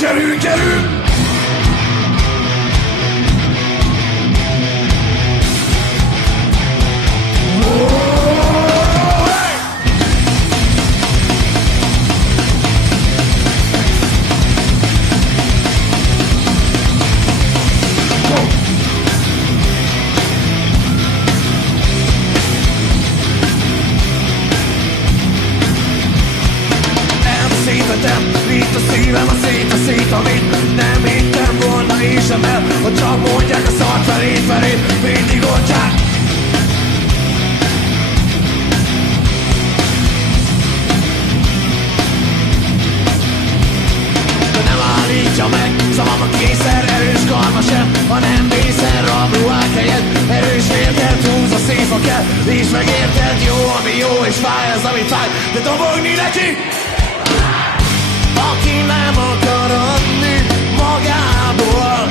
Gyerünk, gyerünk! Itt a szívem, a szét, amit nem hittem volna hiszem el, hogy csak mondják a szart felé, mindig mondják. De nem állítja meg szavam a kényszer, erős karma sem, ha nem vészel rabruhák helyett, erős vértelt húz a szép, ha kell, és megérted, jó, ami jó, és fáj az, ami fáj, de dobogni neki! Aki nem akar adni magából,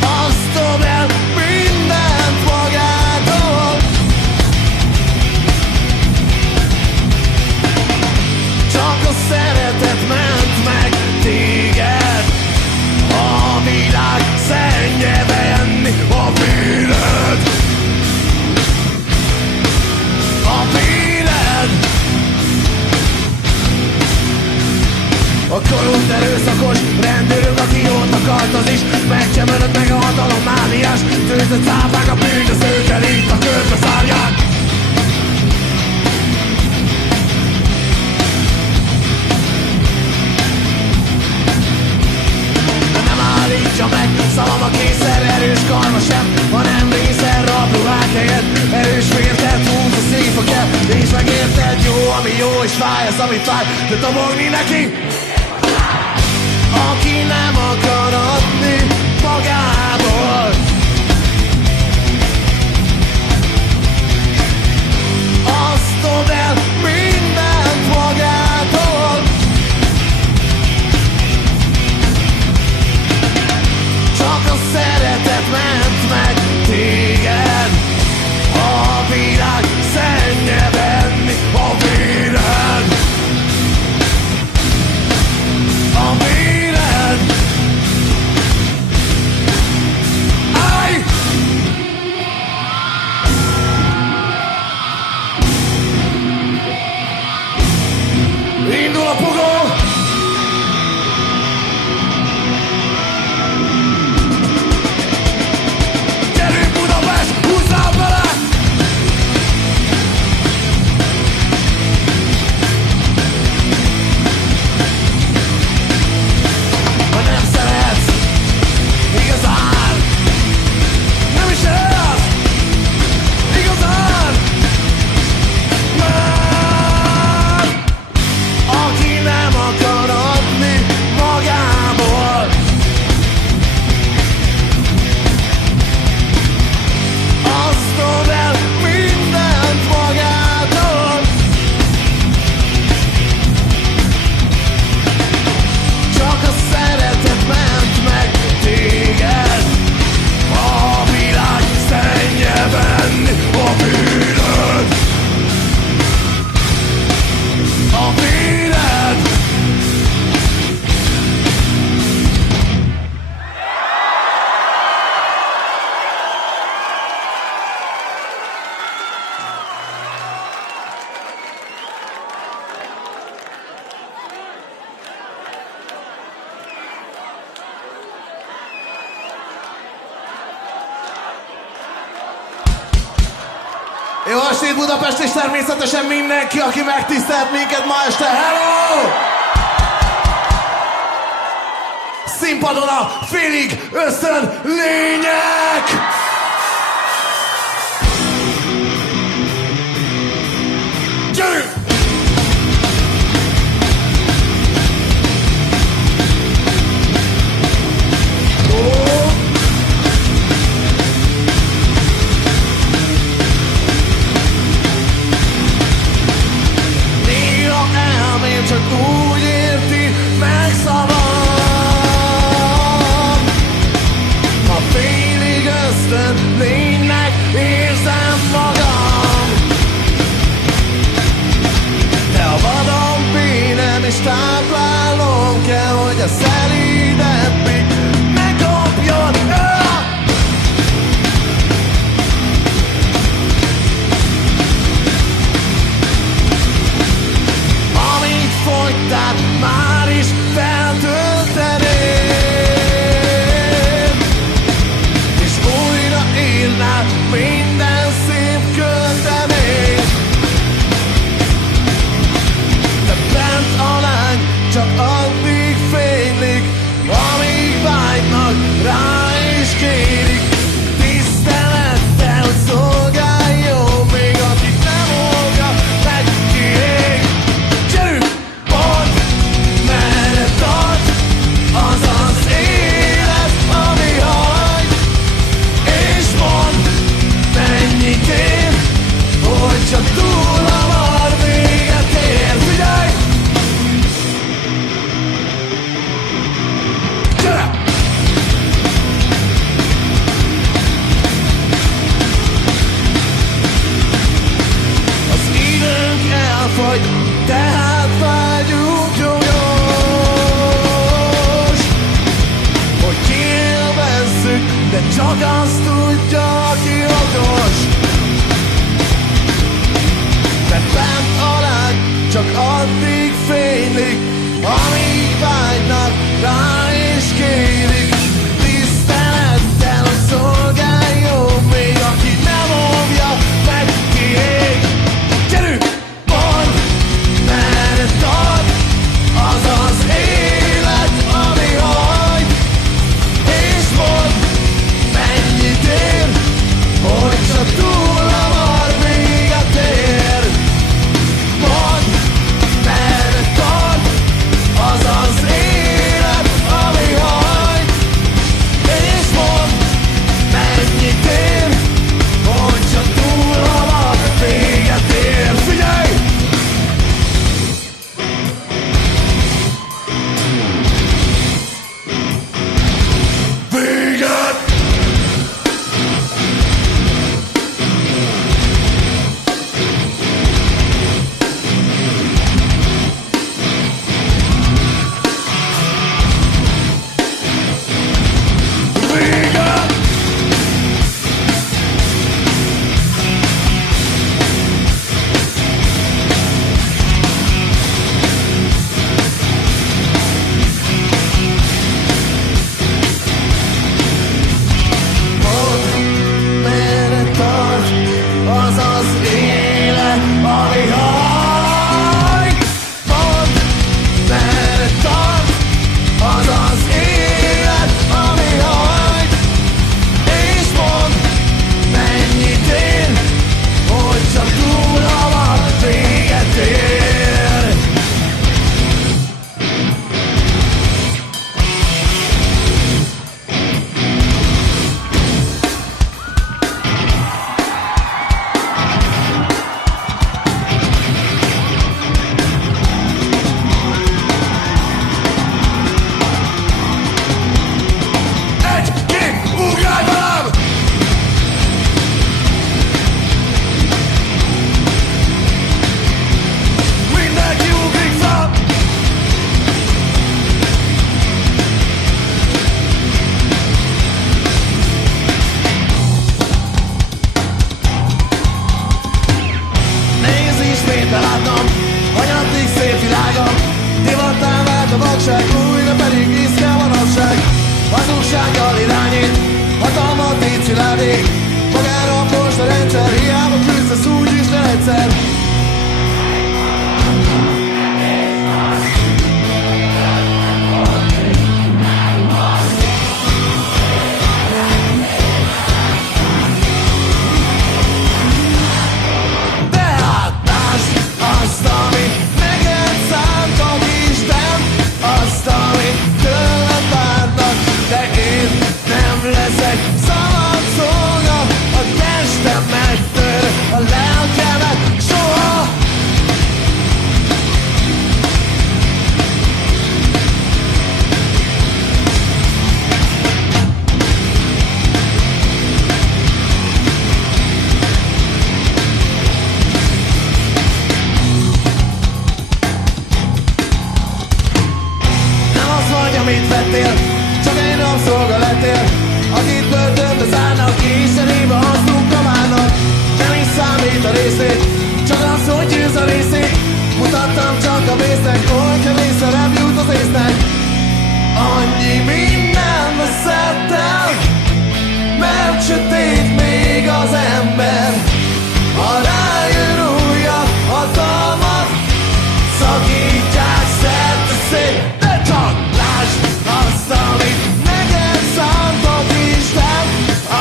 azt dob el mindent magától. Csak a szeretet ment meg téged, a világ szennyebe enni a bűnöd. A korrupt erőszakos rendőrök, aki jót akart, az is megcsemeled meg a hatalom mániás. Tőzött cápák a bűnözőkkel, itt a körbe zárják. De nem állítja meg szavam a kényszer, erős karma sem, ha nem vészel rabruhák helyett, erős vértelt húz a szép, ha kell, és megérted, jó, ami jó, és fáj az, ami fáj, de dobogni neki! Aki nem akar adni magából, azt dob el mindent magától. Csak a szeretet ment meg téged, a világ szennyebe enni a véred. A véred. Szép Budapest és természetesen mindenki, aki megtisztelt minket ma este. Hello! Színpadon a félig ösztön lények! Gyerünk! Csak úgy érti meg szavam, ha félig ösztön lénynek érzem magam. De a vadon bénem és táplálnom kell, hogy a szelídebbig megkapjon. Fogytát már is feltölteném, és újra írnál minden szép költeményt. De bent a lány csak addig fénylik, amíg vágynak rá és kérik. Tisztelettel, hogy szolgáljon még, akit nem olja meg kiég. Gyerünk! Az az élet, ami hagy, és mondd, mennyit ér, hogy csak túl hamar véget ér. Figyelj! Gyere! Az időnk elfogy, tehát vágyunk jogos, de csak azt tudja, aki okos. De bent a lány csak addig fénylik, amíg vágynak rá és kérik. Tisztelettel, hogy szolgáljon még, aki nem óvja meg kiég. Gyerünk! Mondd, merre tart az az élet, ami hagy, és mondd, mennyit ér, hogy csak túl hamar véget ér. Mondd, merre tart az az élet, ami hagy, és mondd, mennyit ér, hogy csak túl hamar véget ér. Figyelj! Véget! Az az élet, ami hagy. Mondd, merre tart az az élet, ami hagy, és mondd, mennyit ér, hogy csak túl hamar véget ér. igazság, újra pedig iszke a manapság. Hazugsággal irányít, hatalmat így szilárdít. Magára most a rendszer, hiába küzd lesz úgyis ne egyszer. Amit vettél, csak egy rabszolga lettél, akit börtönbe zárnak, kényszerébe azt várnak. Nem is számít a részét, csak az, hogy győz a részét. Mutattam csak a vésznek, hogyha részszerebb jut az észnek. Annyi minden veszett el, mert sötét még az ember. Ha rájön újra hatalmat, szakítják szerte szét. De csak azt, amit neked szántak Isten,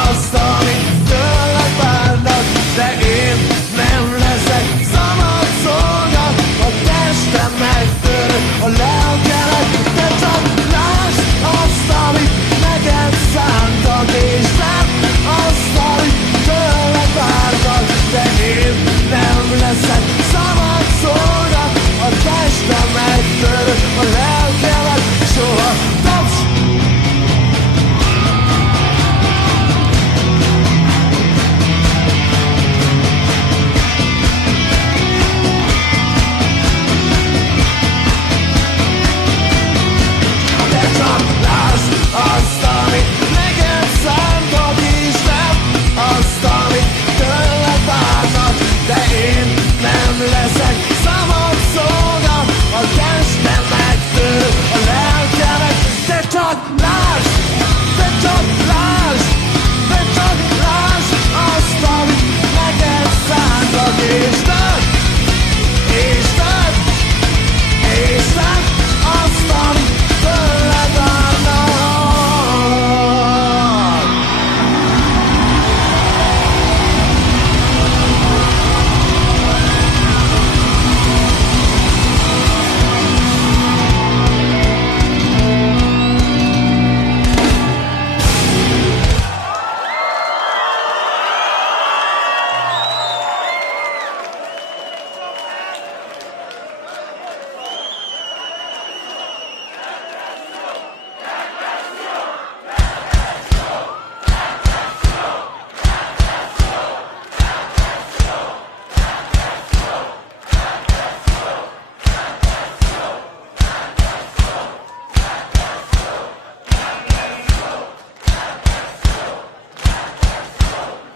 azt, amit tőled várnak, de én nem leszek szabad szolga, a testem megtör, a lelkemet, de csak lásd azt, amit neked szántak Isten, azt, amit tőled várnak, de én nem leszek szabad szolga, a testem megtör, a lelkemet, soha. Azt, amit neked szántak Isten, azt, amit tőled várnak, de én nem leszek szabad szolga, a testem megtör, a lelkemet, de csak lásd, de csak lásd, de csak lásd azt, amit neked szántak Isten, Isten, Isten, azt, amit tőled várnak.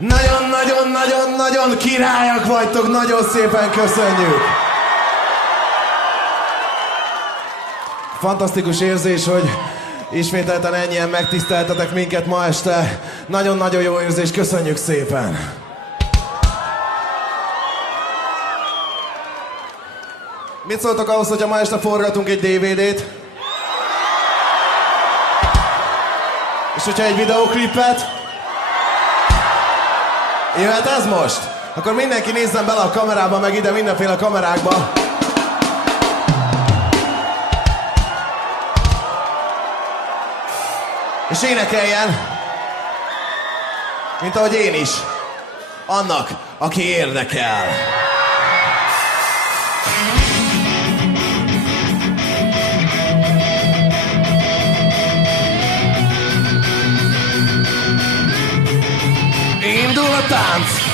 Nagyon-nagyon-nagyon-nagyon királyak vagytok, nagyon szépen köszönjük! Fantasztikus érzés, hogy ismételten ennyien megtiszteltetek minket ma este. Nagyon-nagyon jó érzés, köszönjük szépen! Mit szóltok ahhoz, hogyha ma este forgatunk egy DVD-t? És hogyha egy videóklipet? Jöhet ez most? Akkor mindenki nézzen bele a kamerába, meg ide mindenféle kamerákba. És énekeljen, mint ahogy én is, annak, aki érdekel. Indul a tánc!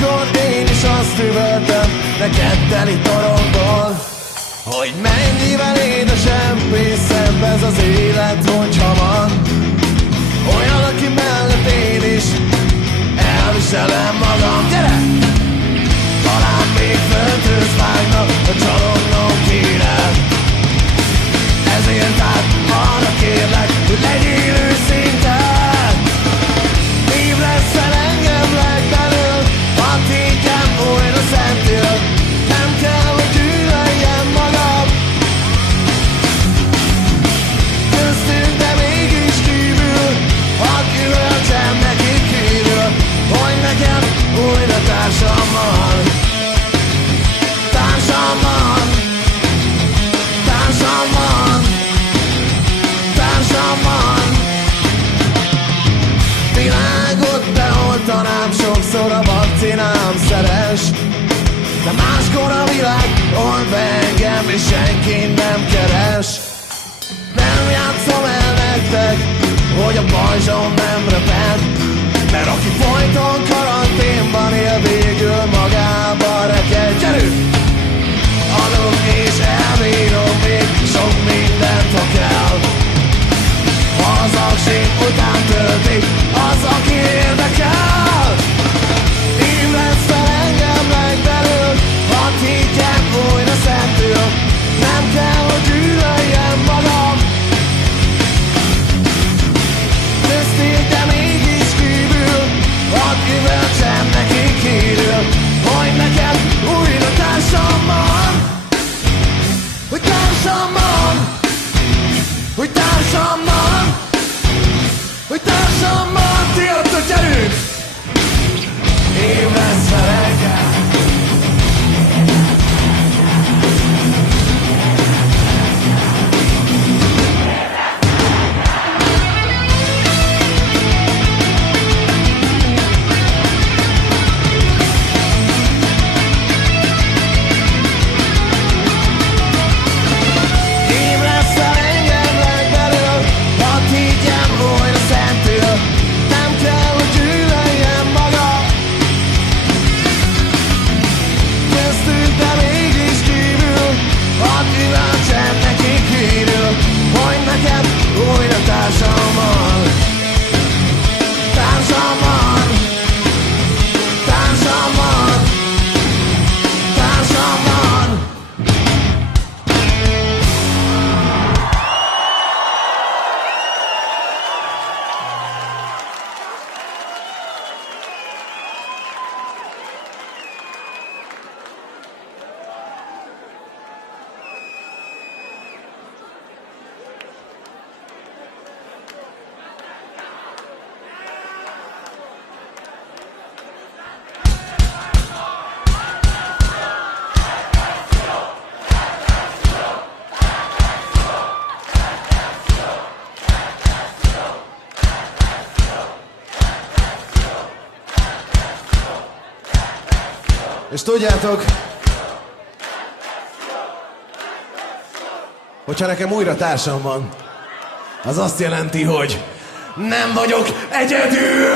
Máskor én is azt üvöltöm neked teli torokból, hogy mennyivel édesebb és szebb ez az élet, hogyha van olyan, aki mellett én is elviselem magam. Gyere! Talán még földhöz vágna, ha csalognom kéne. Ezért hát arra kérlek, hogy legyél őszinte. Hívd lesz fel engem legbelül, hadd higgyem újra szentül. Nem kell, hogy gyűlöljem magam köztünk, de mégis kívül. Hadd üvöltsem nekik kívül, hogy nekem újra társam van. Társam van, társam van, társam van. Világot beoltanám sokszor, a vakcinám szeres, de máskor a világ old be engem, és senki nem keres. Nem játszom el nektek, hogy a pajzsom nem röped, mert aki folyton karanténban él, végül magába reked. Gyerünk! Adok és elbírom még sok mindent, ha kell. Ha az akség után töltik, az, aki érdekel. Hívd lesz fel engem legbelül, hadd higgyem újra szentül. Nem kell, hogy gyűlöljem magam köztük, de mégis kívül. Hadd üvöltsem nekik hírül, hogy nekem újra társam van. Hogy társam van, hogy társam van, hogy társam van. Tiatok, gyerünk! Év lesz fel engem. És tudjátok, hogyha nekem újra társam van, az azt jelenti, hogy nem vagyok egyedül!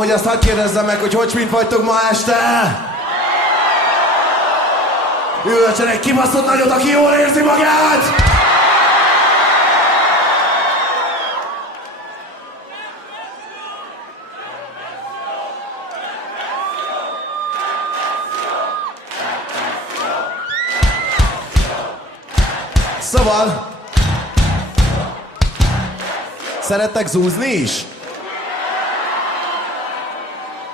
Amúgy azt hadd kérdezzem meg, hogy mint vagytok ma este? Üvöltsen egy kibaszott nagyot, aki jól érzi magát! Szóval... Szerettek zúzni is?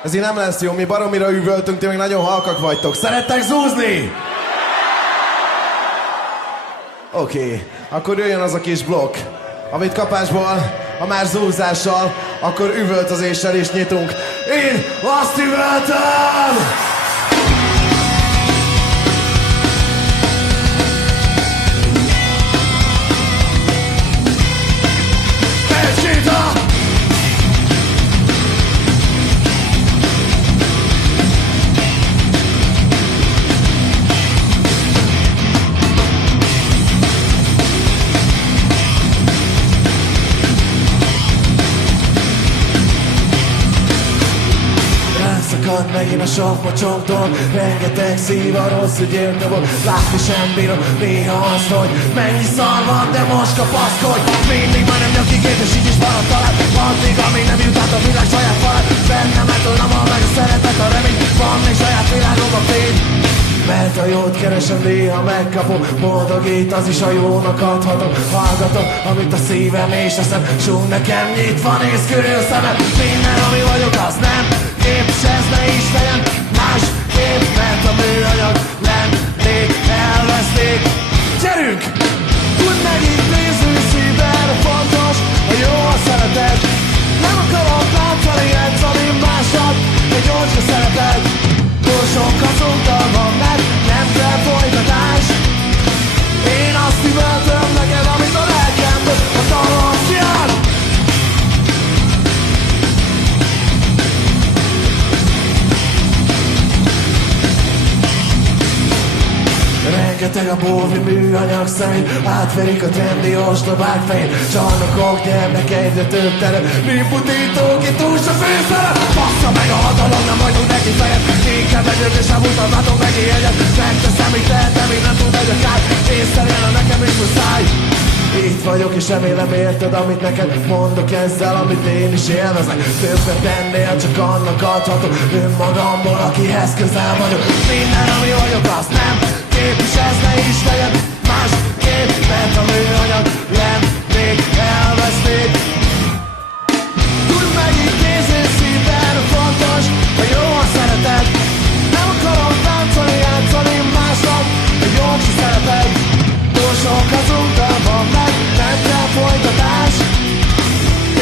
Ez így nem lesz jó, mi baromira üvöltünk, ti még nagyon halkak vagytok. Szerettek zúzni? Oké, akkor jöjjön az a kis blokk, amit kapásból, ha már zúzással, akkor üvöltözéssel is nyitunk. Én azt üvöltöm! Szakad megint a sok mocsoktól, rengeteg szív a rossz ügyérte volt. Látni sem bírom néha azt, hogy mennyi szar van, de most kapaszkodj. Mindig majdnem nyakigét, és így is maradt talán. Addig, amíg nem jut át a világ saját falát. Bennem eltől nem meg a szeretet, a remény. Van még saját világom a fény. Mert a jót keresem, néha megkapom. Boldogít, az is a jónak adhatom. Hallgatom, amit a szívem és a szem. Sung nekem nyitva néz körül szemem. Minden, ami vagyok, az nem kép, s ez ne is legyen más kép, mert a műanyag lennék, elveszték. Gyerünk! Tudd meg itt néző szívben, a fontos, a jó a szeretet. Nem akarok látszani, játszani másat, egy gyors a szeretet. Túl sok hazugtal van, mert nem kell folytatás. Én azt üvöltöm neked, amit a lelkemből a dalom fiad. Rengeteg a bóvi műanyag szemét, átverik a trendi ostobák fejét. Csarnokok, gyermekeid, de több tere, mi butítók, itt túl se főszere. Bassza meg a hatalom, nem hagyunk neki fejet. Inkább megyünk és nem mutathatom neki egyet. Megteszem, mit tehetem, így nem tud egy akár. Észrejön nekem is muszáj. Itt vagyok és remélem érted, amit neked mondok ezzel, amit én is élvezek. Többet tennél, csak annak adhatom önmagamból, akihez közel vagyok. Minden, ami vagyok, azt nem kép, és ez ne is legyen más kép, mert a műanyag lennék, elveszték. Tudd meg itt néző szívben, a fontos, a jó a szeretet. Nem akarom táncolni, játszani másnak, egy gyors szeretet. Túl sok hazugtal van meg, nem kell folytatás.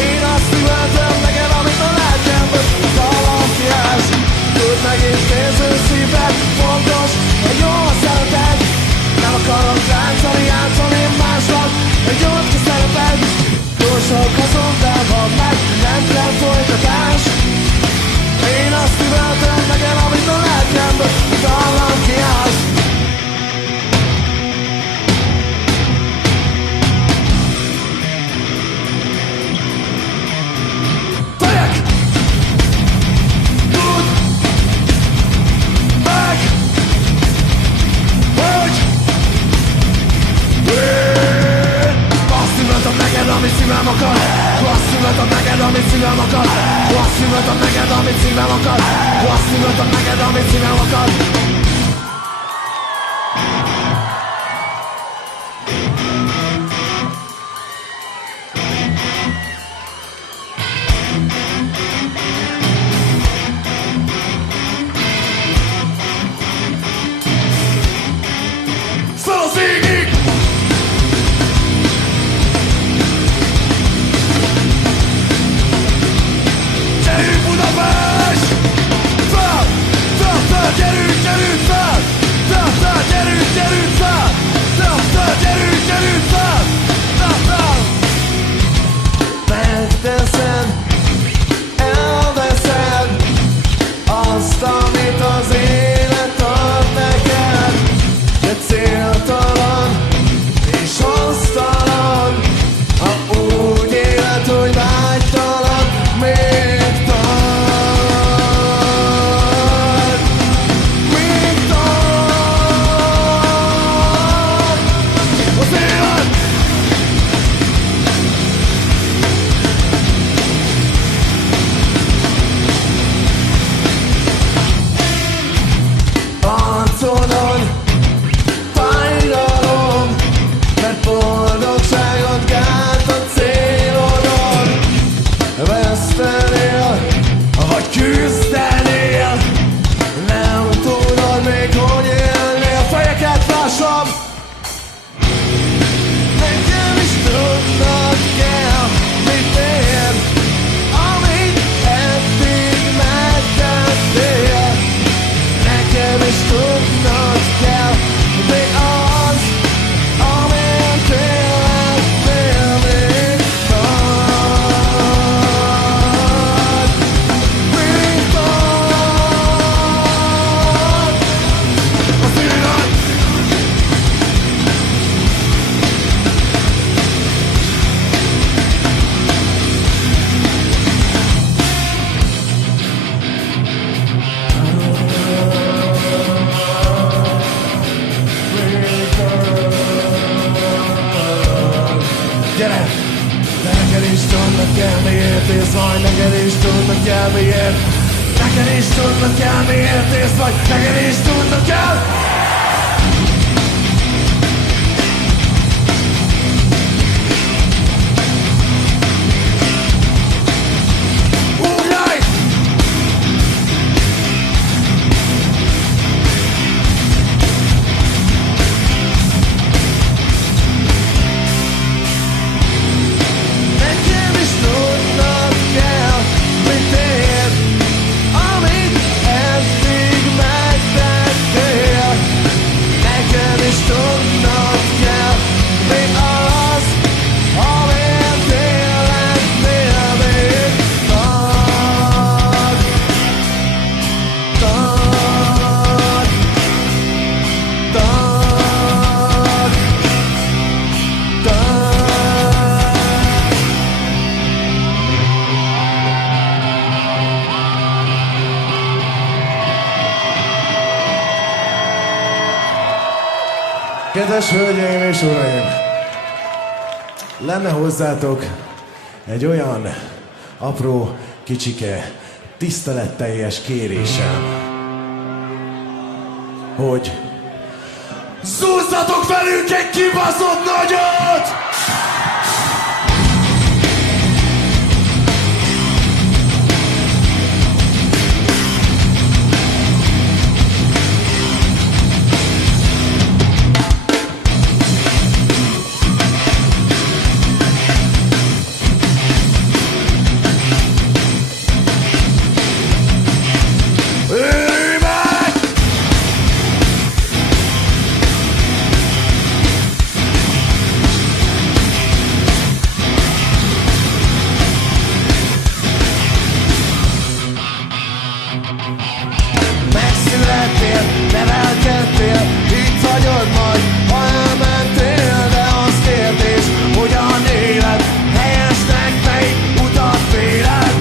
Én azt üvöltöm neked, amit a lelkemből a talapjás. Tudd meg itt néző szívben, fontos, a jó a szeretet. Nem akarok táncolni, játszani másnak, egy gyors szeretet. Túl sok hazugtal van meg, nem kell folytatás. Én azt üvöltöm neked, amit a lelkemből a talapjás. Amit szívem akar, azt szívetem neked, amit szívem akar. Azt szívetem neked, amit szívem akar. Azt szívetem neked, amit szívem akar. Gyerünk, tudnod kell, miért ész vagy, neked is tudnod kell. Kedves hölgyeim és uraim! Lenne hozzátok egy olyan apró, kicsike, tiszteletteljes kérésem, hogy zúzzatok velünk egy kibaszott nagyot! Nevelkedtél, itt vagyod majd, ha elmentél, de az kérdés, hogyan éled, helyesnek melyik utat véled.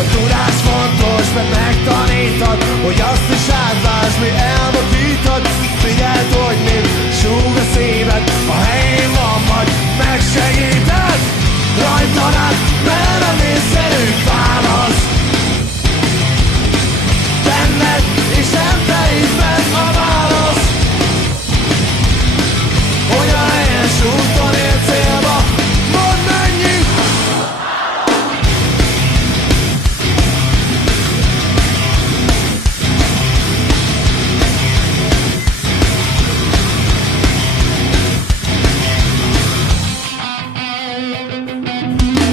A tudás fontos, mert megtaníthat, hogy azt is átlásd, mi elvakíthat. Figyeld, hogy mit súg a szíved, a helyén van majd, megsegíted. Rajtad át, mert a mészszerű válasz benned, és nem teljed meg a válasz, hogy a helyes úton ér célba. Mondd mennyi!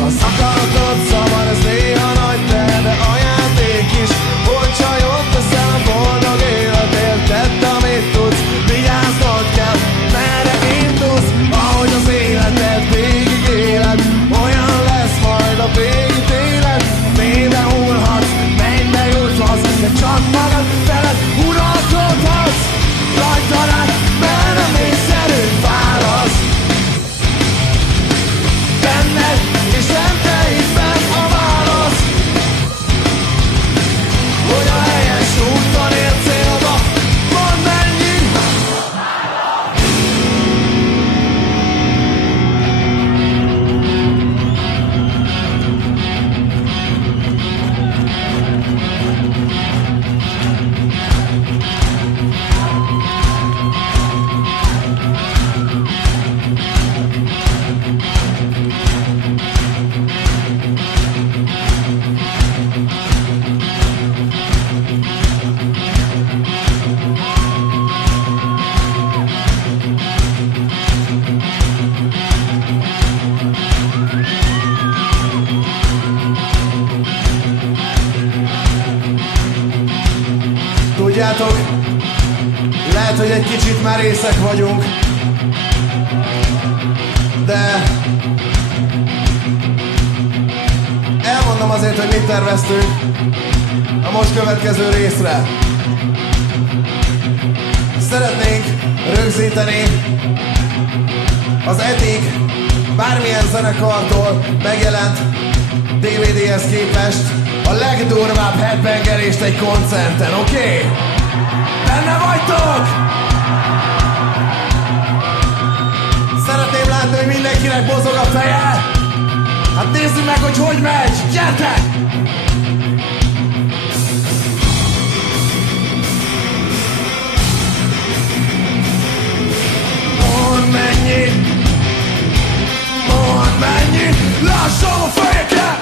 Az akaratod szabad, ez néha nagy teher, de ajándék is, hogyha jól teszel, boldog életért tedd, amit tudsz, vigyáznod kell, merre indulsz, ahogy az életed végig éled, olyan lesz majd a végítélet, mélybe hullhatsz, mennybe juthatsz, de csak magad feled uralkodhatsz, rajtad át, mert a mélyszerű válasz benned, és nem teljed meg a válasz, hogy a helyes úton ér célba. Mondd mennyi! tudjátok, lehet, hogy egy kicsit merészek vagyunk, de elmondom azért, hogy mit terveztünk a most következő részre. Szeretnénk rögzíteni az eddig bármilyen zenekartól megjelent DVD-hez képest a legdurvább headbangerést egy koncerten, oké? Benne vagytok? Szeretném látni, hogy mindenkinek mozog a feje. Hát nézzük meg, hogy megy! Gyertek! Mondd mennyi, lássam a fejeket!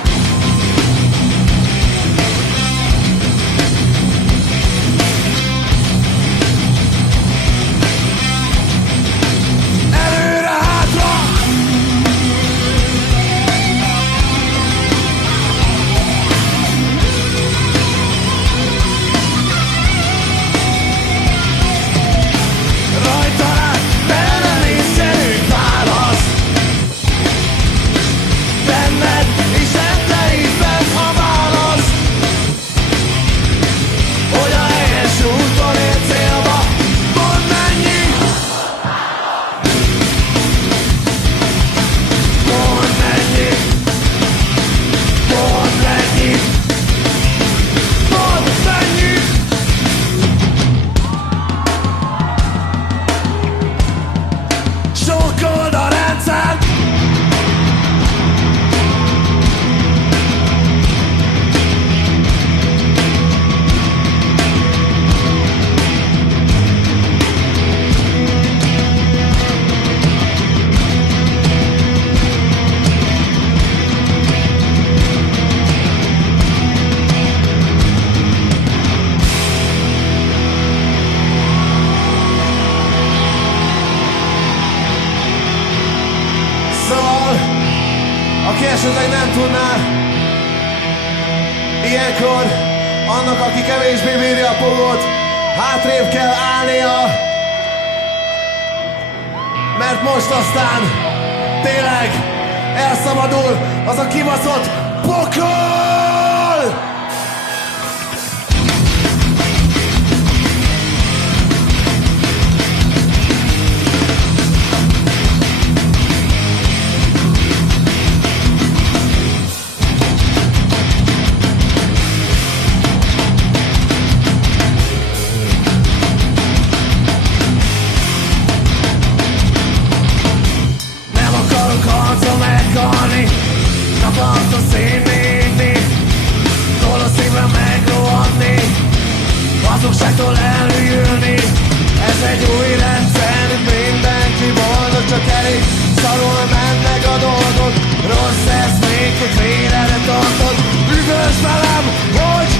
Aki esetleg nem tudná, ilyenkor annak, aki kevésbé bírja a pogót, hátrébb kell állnia, mert most aztán tényleg elszabadul az a kibaszott pokol! Akarsz a szénnézni, tól a szívem megrohanni, hazugságtól elhűlni. Ez egy új rendszer, mindenki boldog, csak elég szarul mennek a dolgok. Rossz ez még, hogy félre tartod. Üvös velem, hogy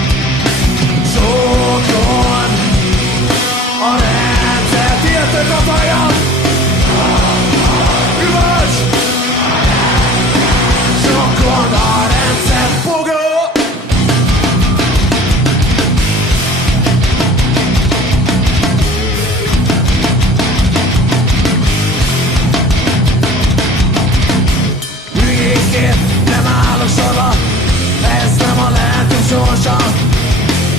sokan a rendszer, tiltök a bajam. Üvös! Sokkod a rendszer fogó! Hülyékért nem állok sorra, ez nem a lelkem sorsa.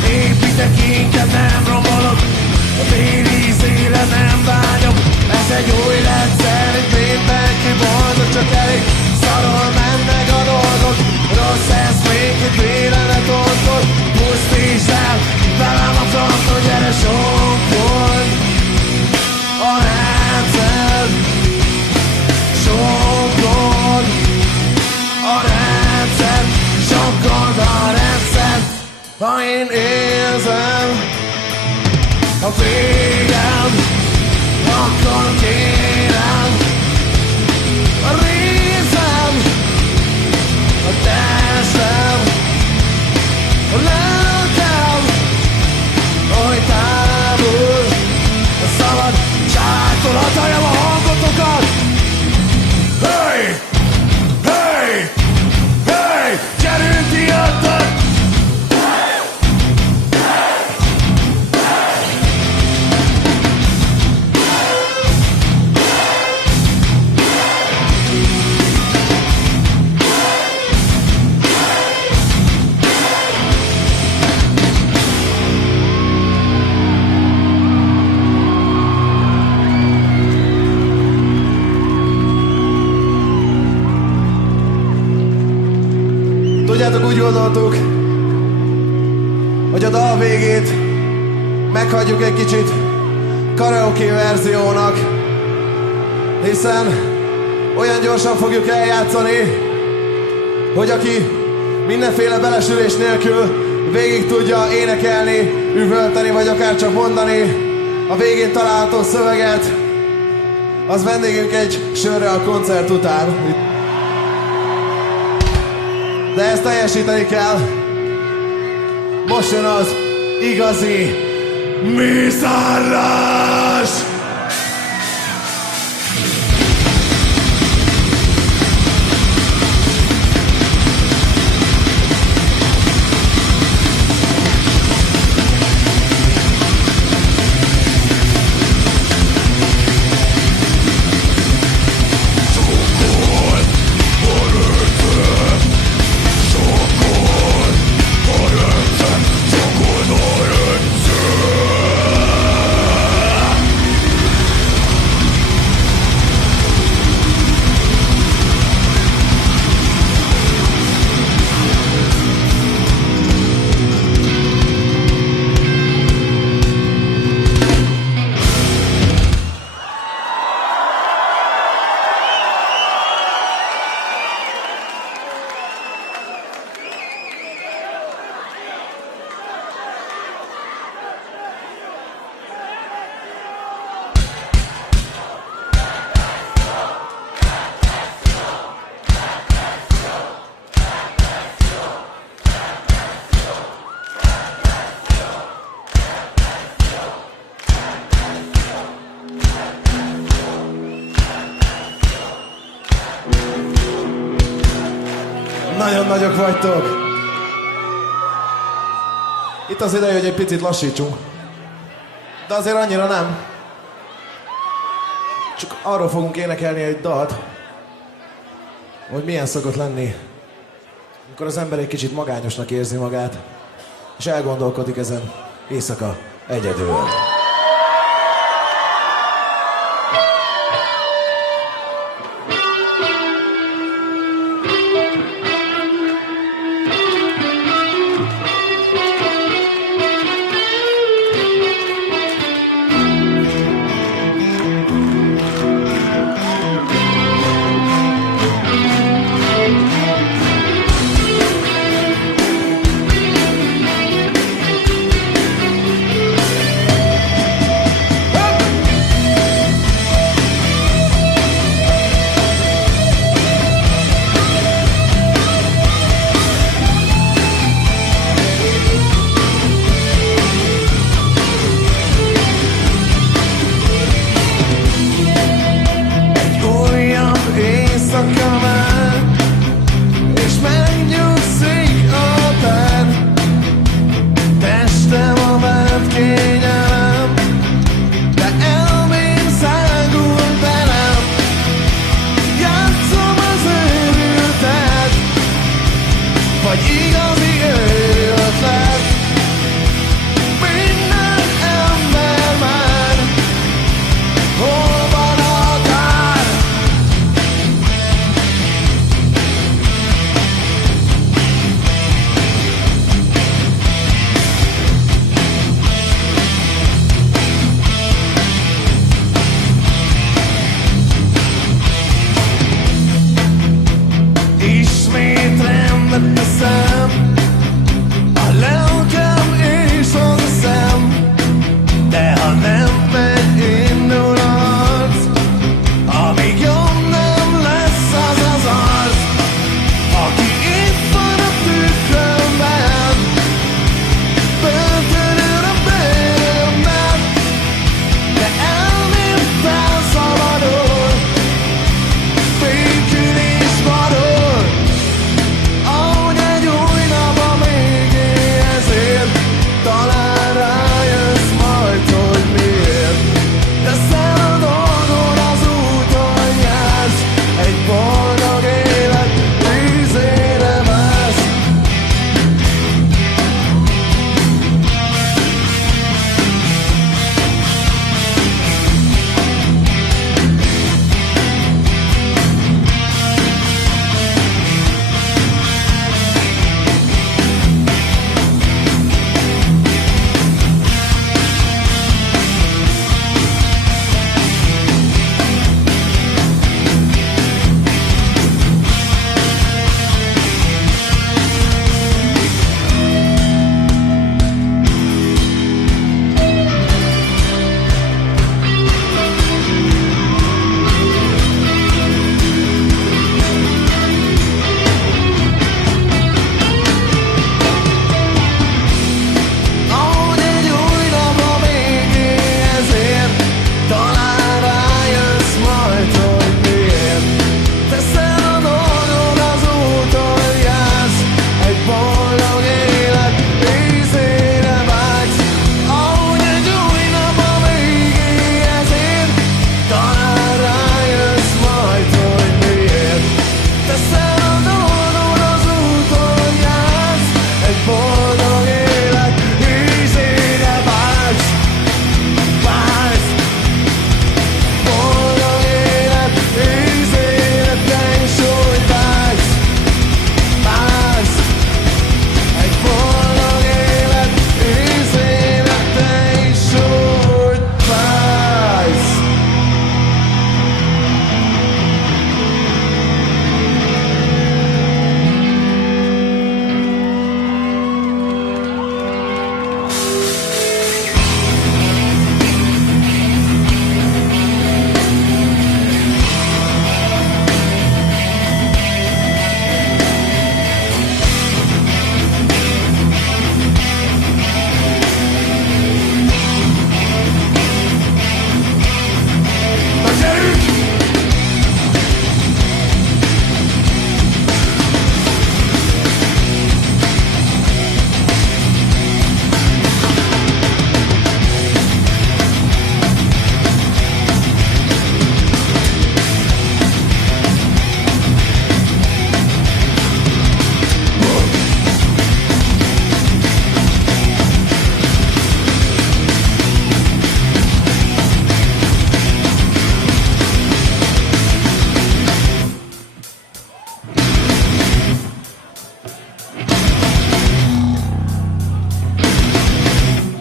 Építek, inkább nem rombolok, a téli széle nem vágyok. Ez egy új rendszer, itt mindenki boldog, csak elég szarul mennek a dolgok. Rossz ez még, hogy vélenet osztod. Pusztítsd el velem a francot, gyere sokkod a rendszer. Sokkod a rendszer, sokkod a rendszer. Ha én érzem a végem, akkor kérem a részem, a testem, a lelkem, ahogy távol a szabadságtól hataljam a hangotokat. Hey! Hey! Hey! Gyerünk ti jöttök! Tudjátok, úgy gondoltuk, hogy a dal végét meghagyjuk egy kicsit karaoke verziónak, hiszen olyan gyorsan fogjuk eljátszani, hogy aki mindenféle belesülés nélkül végig tudja énekelni, üvölteni, vagy akár csak mondani a végén található szöveget, az vendégünk egy sörre a koncert után. De ezt teljesíteni kell. Most jön az igazi mészárlás! Nagyon nagyok vagytok. Itt az ideje, hogy egy picit lassítsunk. De azért annyira nem. Csak arról fogunk énekelni egy dalt, hogy milyen szokott lenni, amikor az ember egy kicsit magányosnak érzi magát, és elgondolkodik ezen éjszaka egyedül.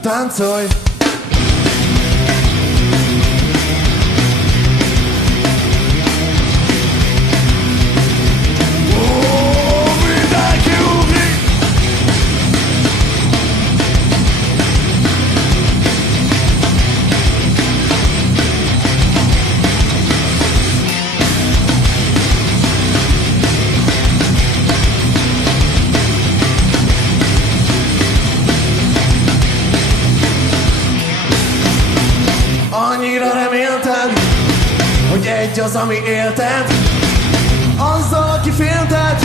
táncolj! Annyira remélted, hogy egy az, ami élted, azzal, aki félted,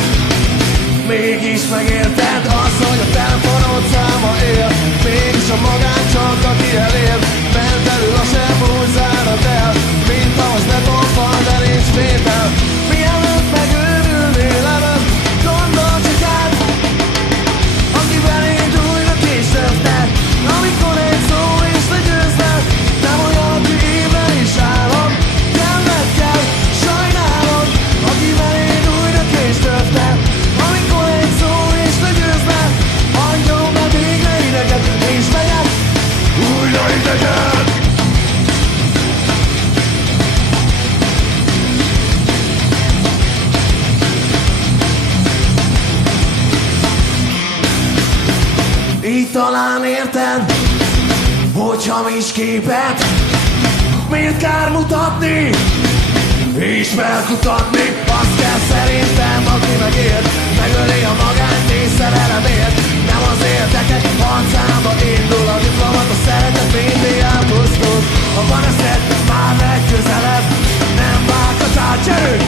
mégis megérted azt, hogy a telefonod száma él, mégis a magán csak aki elér, ment elől a sem úgy zárad el, mint ahhoz betonfal, de nincs vétel. Mielőtt megőrülnél előtt, gondolj csak át, aki beléd újra későbbnek, amikor egy szó és legyőznek, nem olyan, aki ébre is állom, kellett kell, sajnálom, aki beléd újra későbbnek, amikor egy szó és legyőznek, adjon be végre ideget, és legyen újra ideget. Így talán érted, hogy hamis képet miért kár mutatni és felkutatni. Azt kell szerintem, aki megért, megöli a magányt és szerelemért. Nem az érdekek harcába indul, a diplomat a szeretet mindig elpusztul. Ha van eszed, már legközelebb, nem vághat át, gyerünk!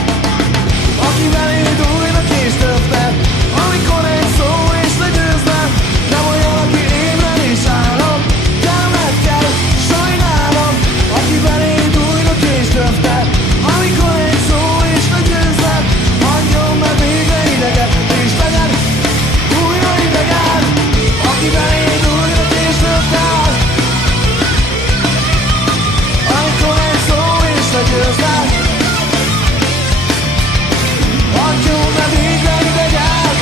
Aki beléd újra késtöbbnek, amikor egy szó és legyőznek, nem olyan, aki ébren is állom, kellett kell, sajnálom, aki beléd újra késtöbbnek, amikor egy szó és legyőznek, adjon be végre ideget, és legyen újra idegen, aki beléd újra késtöbbnek, amikor egy szó és legyőznek, adjon be végre idegen,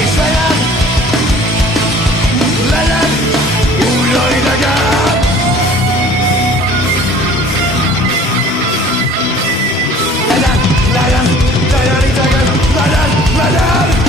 és legyen újra idegen. Legyen idegen, legyen!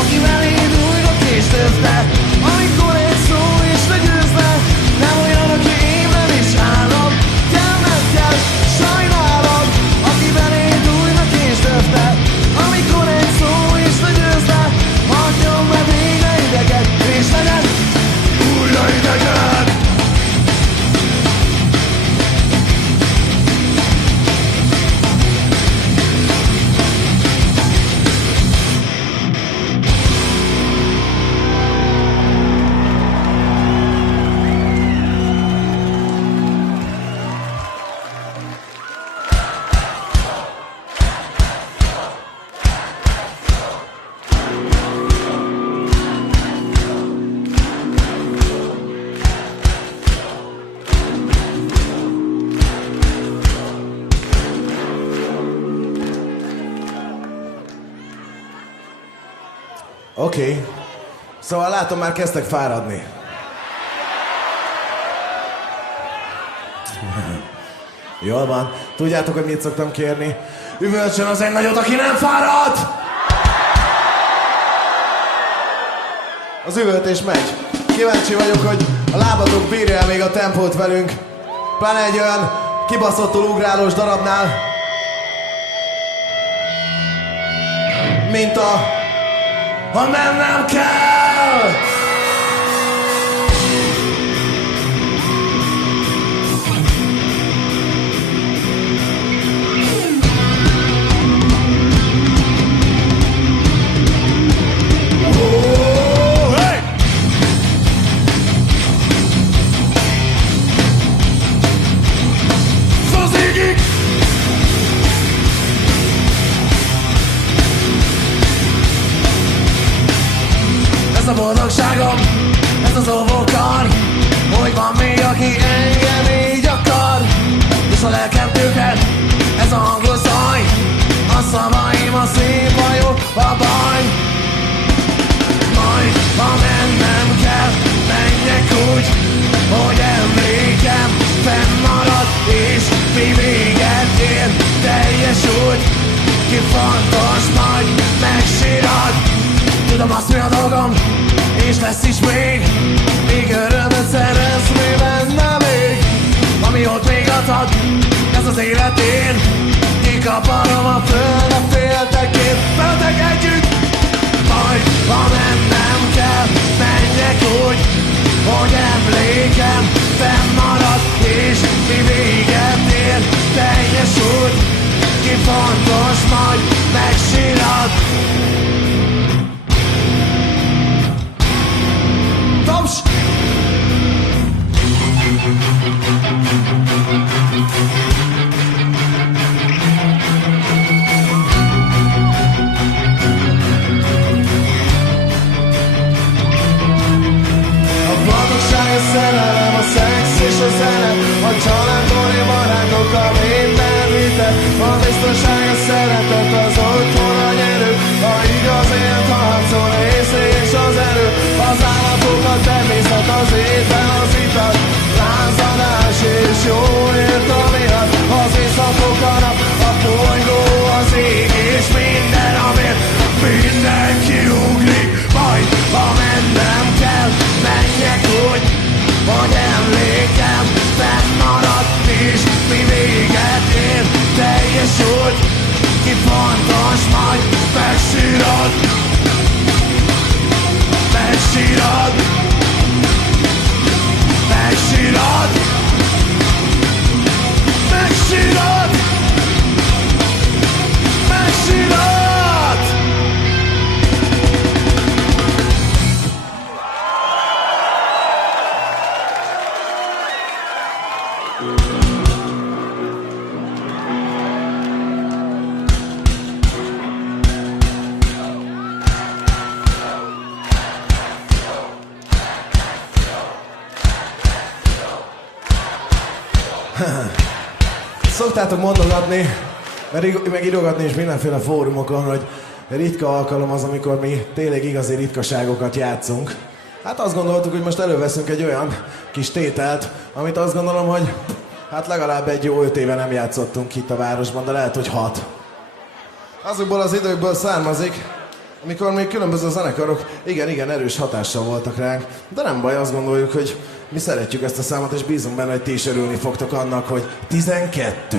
Aki beléd újra későbbnek, amikor egy szó és legyőznek, nem olyan, aki ébren is állom, kellett kell, sajnálom, aki beléd újra későbbnek, amikor egy szó és legyőznek, adjon be végre ideget, és legyen újra idegen. Oké. Szóval látom, már kezdtek fáradni. Jól van. Tudjátok, hogy mit szoktam kérni? Üvöltsön az egy nagyot, aki nem fárad! Az üvöltés megy. Kíváncsi vagyok, hogy a lábatok bírja el még a tempót velünk. Pláne egy olyan kibaszottul ugrálós darabnál, mint a Ha mennem kell! teljes úgy, ki fontos, majd megsírad. Tudom azt mi a dolgom, és lesz is még, míg örömöt szerez, mi benne még. Ami ott még adhat, ez az életén, kikaparom a földre féltekét, veletek együtt. Majd, ha mennem kell, menjek úgy, hogy emlékem fennmarad, és mi véget ér, teljes úgy, ki fontos, majd megsírad. Taps! A szerelem, a szex és a zene, a családbeli barátok, a minden vitet, a biztonság, a szeretet, az otthon, a nyerő, a igaz élt, a harcol, és az erő, az állatok, a természet, az étel, az ital, lázadás és jó ért a miatt, az éjszakok, a nap, a bolygó, az ég, és minden, amért mindenki ugrik, majd ha mennem kell, menjek úgy, hogy emlékem fennmarad, és mi véget ér, teljes úgy, ki fontos, majd megsírad. Megsírad. Megsírad. Megsírad. Megsírad. Szoktátok mondogatni, meg írogatni is mindenféle fórumokon, hogy ritka alkalom az, amikor mi tényleg igazi ritkaságokat játszunk. Hát azt gondoltuk, hogy most előveszünk egy olyan kis tételt, amit azt gondolom, hogy hát legalább egy jó 5 éve nem játszottunk itt a városban, de lehet, hogy 6. Azokból az időkből származik, amikor még különböző zenekarok igen erős hatással voltak ránk, de nem baj, azt gondoljuk, hogy mi szeretjük ezt a számot, és bízunk benne, hogy ti is örülni fogtok annak, hogy 12.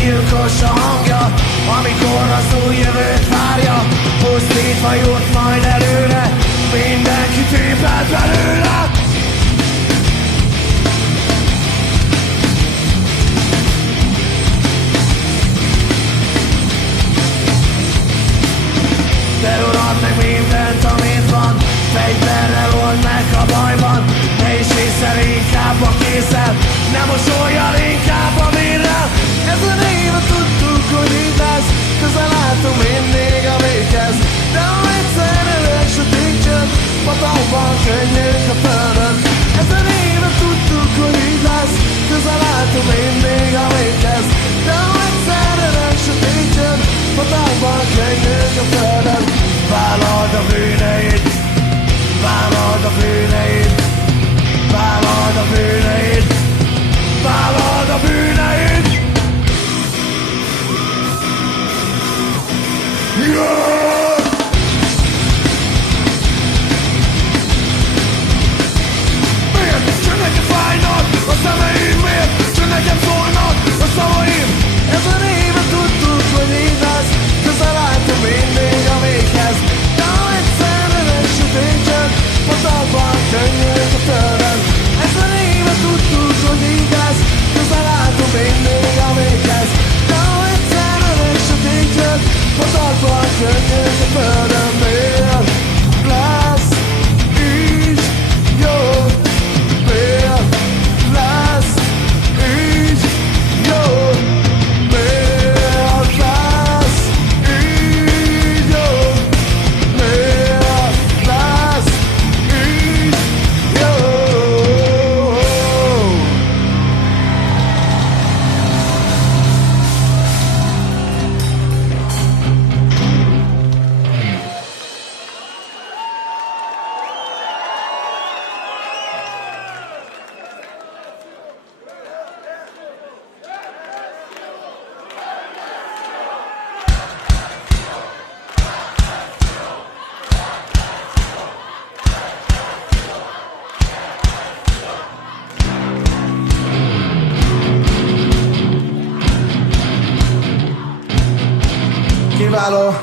Gyilkos a hangja, amikor az új jövőt várja, pusztítva jut majd előre, mindenki tépelt belőle. De urad meg mindent, amit van, fegyverrel old meg a bajban, ne is hiszel inkább a készel, nem mosolyal inkább a vérrel. Ezen éve tudtuk, hogy így lesz, közel látunk mindig a véghez, de ha egyszer elősötétjön, patakban könnyűk a földön. Ezen éve tudtuk, hogy így lesz, közel látunk mindig a véghez, de ha egyszer elősötétjön, patakban könnyűk a földön. Vállald a bűneid, vállald a bűneid, vállald a bűneid, vállald a bűneid.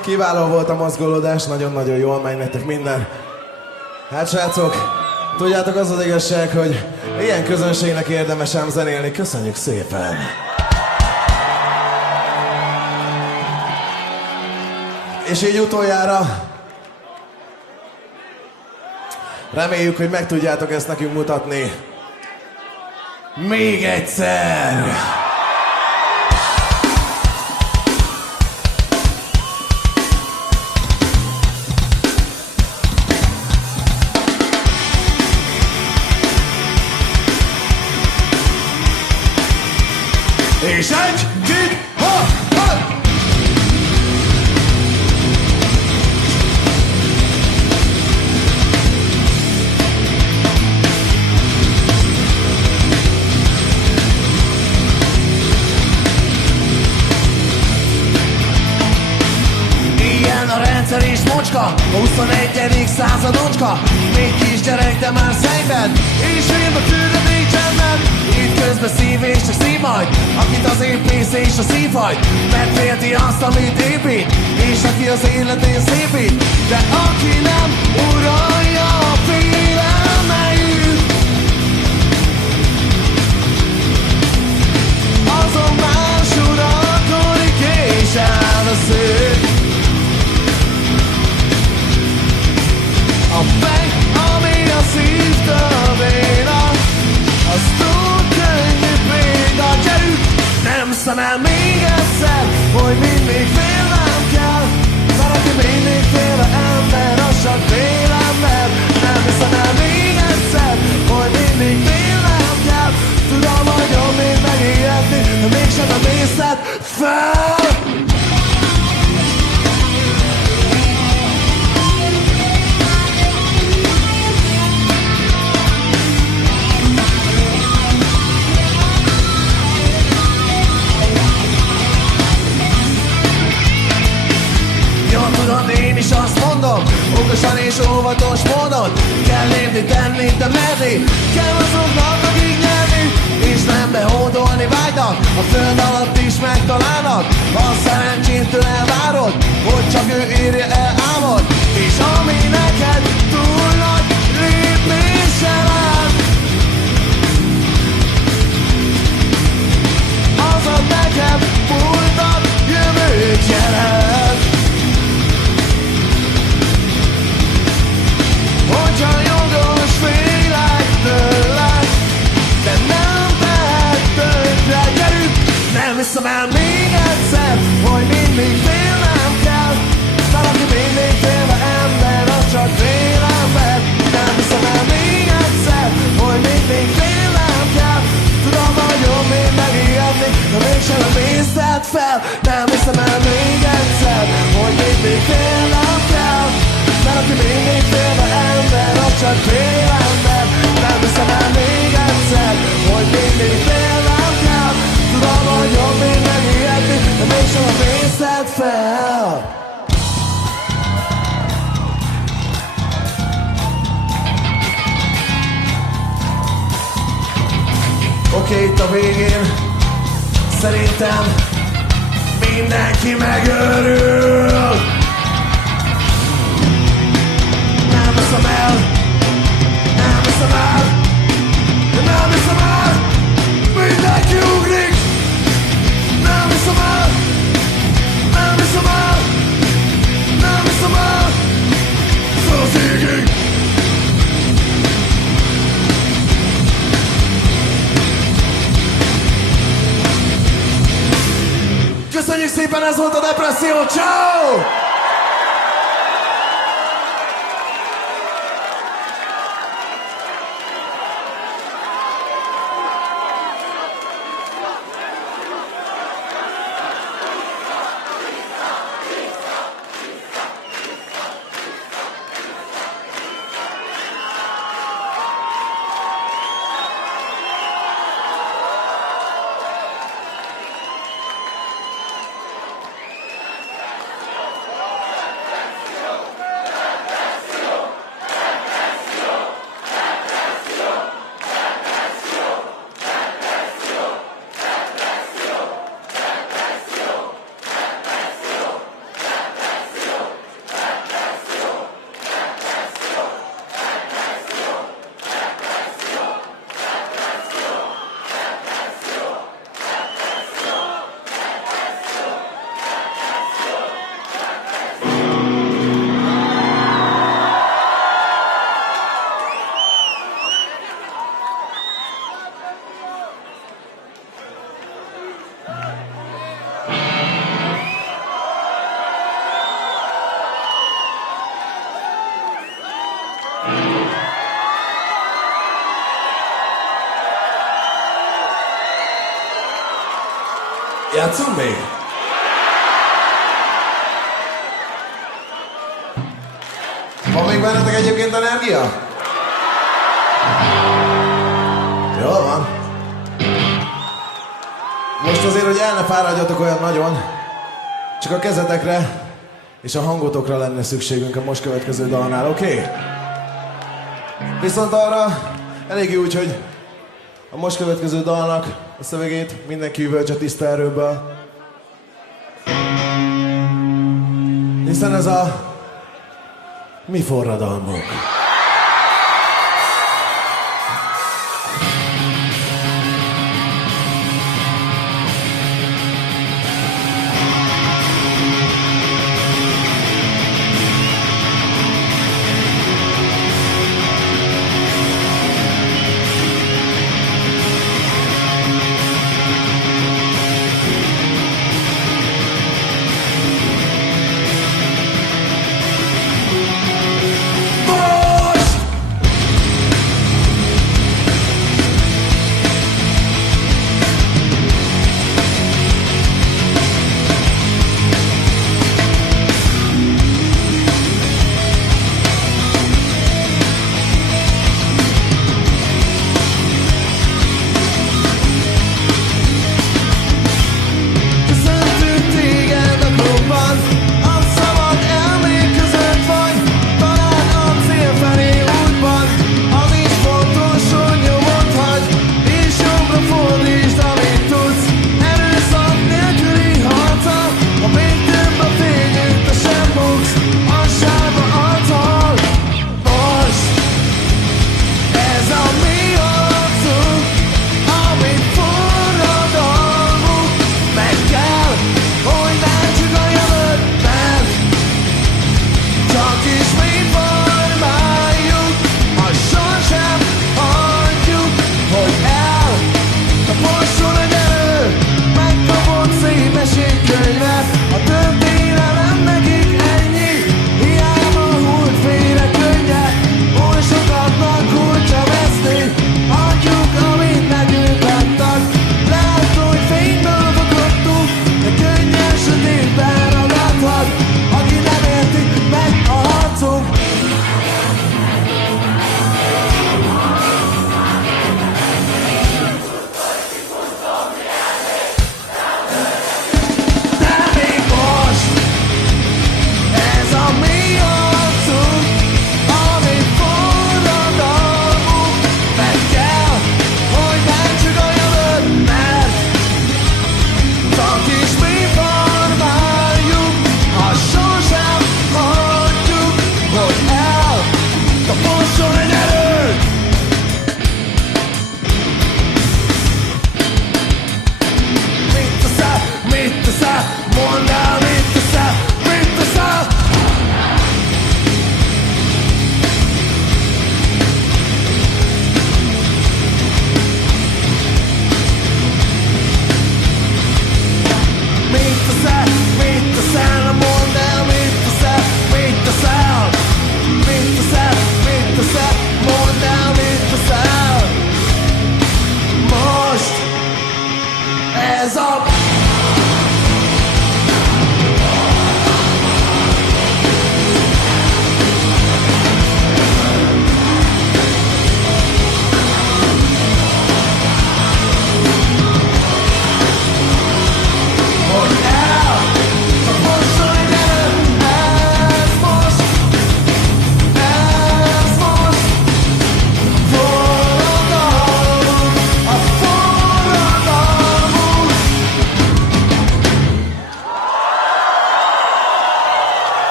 Kiváló volt a mozgolódás, nagyon-nagyon jól megy nektek minden. Hát srácok, tudjátok, az az igazság, hogy ilyen közönségnek érdemes ám zenélni. Köszönjük szépen! És így utoljára reméljük, hogy meg tudjátok ezt nekünk mutatni. Még egyszer! És egy, két, ha! Ilyen a rendszer és mocska, a 21. századocska. Még kisgyerek, de már szenved, és én a küldenék csendet. Itt közben szív és csak szív majd, akit az épész és a szívhagy. Megfélti azt, amit épít, és aki az életén szépít. De aki nem uralja a félelmeit, azon más uralkodik és elveszik. A fej, ami a szív tövének, az túl könnyű véga. Gyerünk, nem hiszem el még egyszer, hogy mindig félnem kell. Mert aki mindig fél ember, az csak félember. Nem hiszem el még egyszer, hogy mindig félnem kell. Tudom, hogy jobb még megijedni, de mégsem nem észed fel. Én is azt mondom, okosan és óvatos módon kell lépni, tenni, de merni kell azoknak, akik nyerni, és nem behódolni vágynak. A föld alatt is megtalálnak, a szerencsétől elvárod, hogy csak ő érje el álmod. És ami neked túl nagy lépéssel áll, az ad neked múltat, jövőt jelent. Hogyha jogos félek tőled, de nem tehet tönkre. Gyerünk, nem hiszem el még egyszer, hogy mindig félnem kell. Mert aki mindig félve ember, az csak félember. Nem hiszem el még egyszer, hogy mindig félnem kell. Tudom, hogy jobb még megijedni, de mégsem emészted fel. Nem hiszem el még egyszer, hogy mindig félnem kell. Mert aki mindig félve ember, az csak félember. Nem hiszem el még egyszer, hogy mindig félnem kell. Tudom, hogy jobb még megijedni, de mégsem emészted fel. Oké, itt a végén szerintem mindenki megörül. Nem hiszem el, nem hiszem el, nem hiszem el, mindenki ugrik. Nem hiszem el, nem hiszem el, nem hiszem el, föl az égig. Köszönjük szépen, ez volt a Depresszió, ciao! Játszunk még? Van még bennetek egyébként energia? Jól van. Most azért, hogy el ne fáradjatok olyan nagyon, csak a kezetekre és a hangotokra lenne szükségünk a most következő dalnál, oké? Viszont arra elég úgy, hogy a most következő dalnak a szövegét mindenki üvöltse tiszta erőből. Hiszen ez a mi forradalmunk.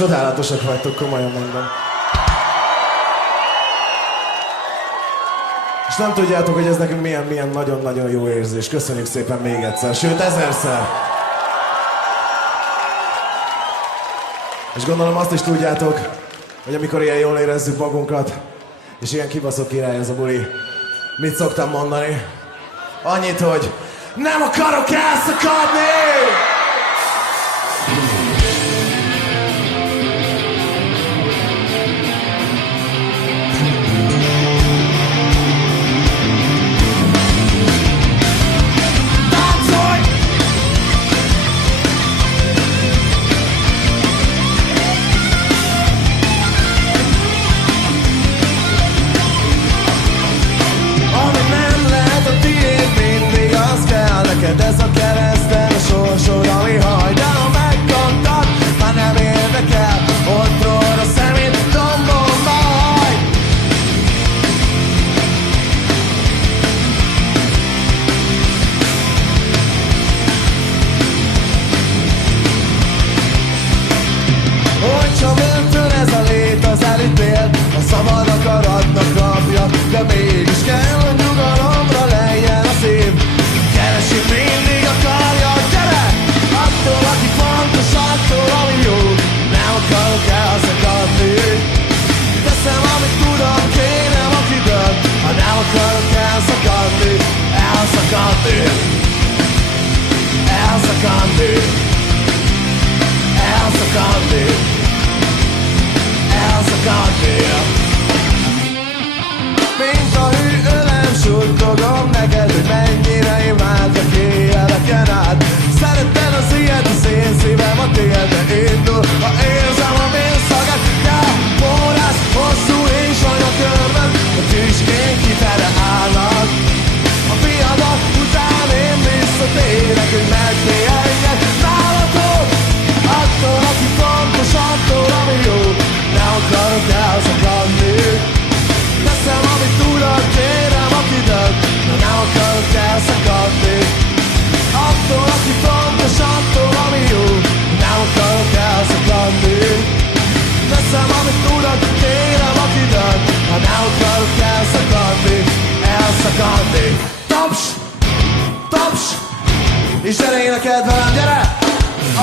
Csodálatosak vagytok, komolyan mondom. És nem tudjátok, hogy ez nekünk milyen nagyon-nagyon jó érzés. Köszönjük szépen még egyszer, sőt 1000-szer. És gondolom azt is tudjátok, hogy amikor ilyen jól érezzük magunkat, és ilyen kibaszott király ez a buli, mit szoktam mondani? Annyit, hogy nem akarok elszakadni! Ez a kereszten a sorsod, ami haj, de ha megkaptad, már nem érdekel, ott rohad a szemét, dombomba haj. Hogyha börtön ez a lét, az elítél, a szabad akaratnak rabja, de mégis kell, hogy nyugalomra lejjen a szív. Keresik mindig akarja, gyere! Attól, aki fontos, attól, ami jó, nem akarok elszakadni. Teszem, amit tudom, kérem, aki dönt, ha nem akarok elszakadni, elszakadni, elszakadni, elszakadni, elszakadni. Mint a hű ölem, suttogom neked, hogy mennyire imádlak éjjeleken át. Szeretted az ilyet, az én szívem a tiéd, de indul, ha érzem a vérszagát. Jár, forrász, hosszú és anyakörben, a tüskén kifele állnak. A fiadat után én visszatérek, hogy megféljenek nálatok. Attól, aki fontos, attól, ami jó, nem akarok elszakadni. Teszem, amit tudod, kérem, aki dönt, de nem akarok elszakadni. Attól, aki fontos, attól, ami jó, nem akarok elszakadni. Teszem, amit tudod, kérem, aki dönt, de nem akarok elszakadni, elszakadni. Taps! Taps! És gyere énekeld velem, gyere!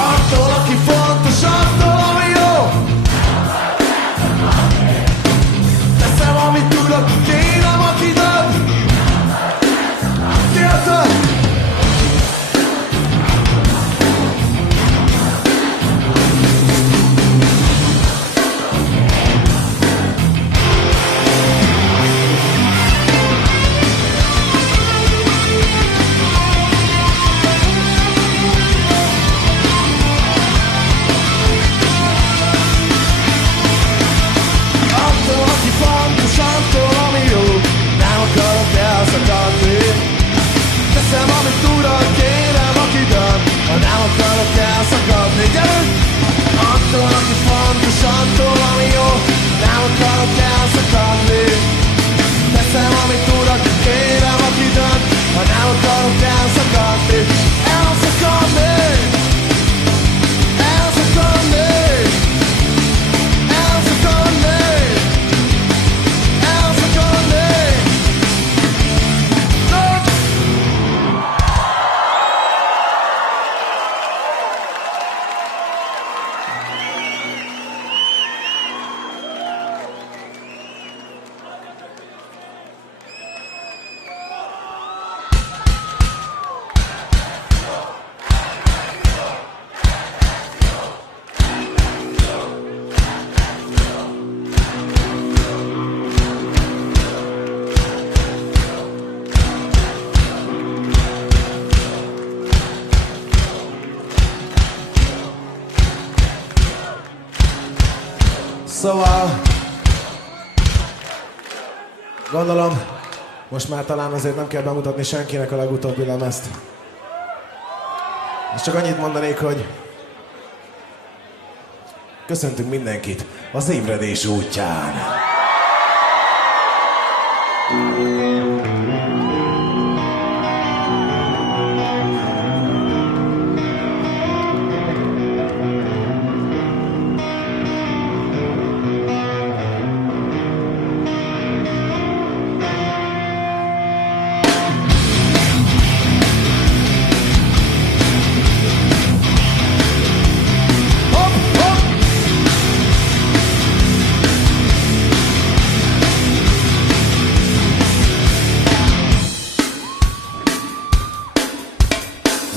Attól, aki fontos, attól, ami jó, teszem, amit tudok, kérem, aki dönt. Gyertek! Teszem, amit tudod, kérem, aki dönt, ha nem akarok elszakadni. Gyerünk! Attól, aki fontos, attól, ami jó, nem akarok elszakadni. Teszem, amit tudod, kérem, aki dönt, ha nem akarok elszakadni. Elszakadni! Elszakadni! Elszakadni! Elszakadni! Szóval, gondolom, most már talán azért nem kell bemutatni senkinek a legutóbbi lemezt. És csak annyit mondanék, hogy köszöntünk mindenkit az ébredés útján.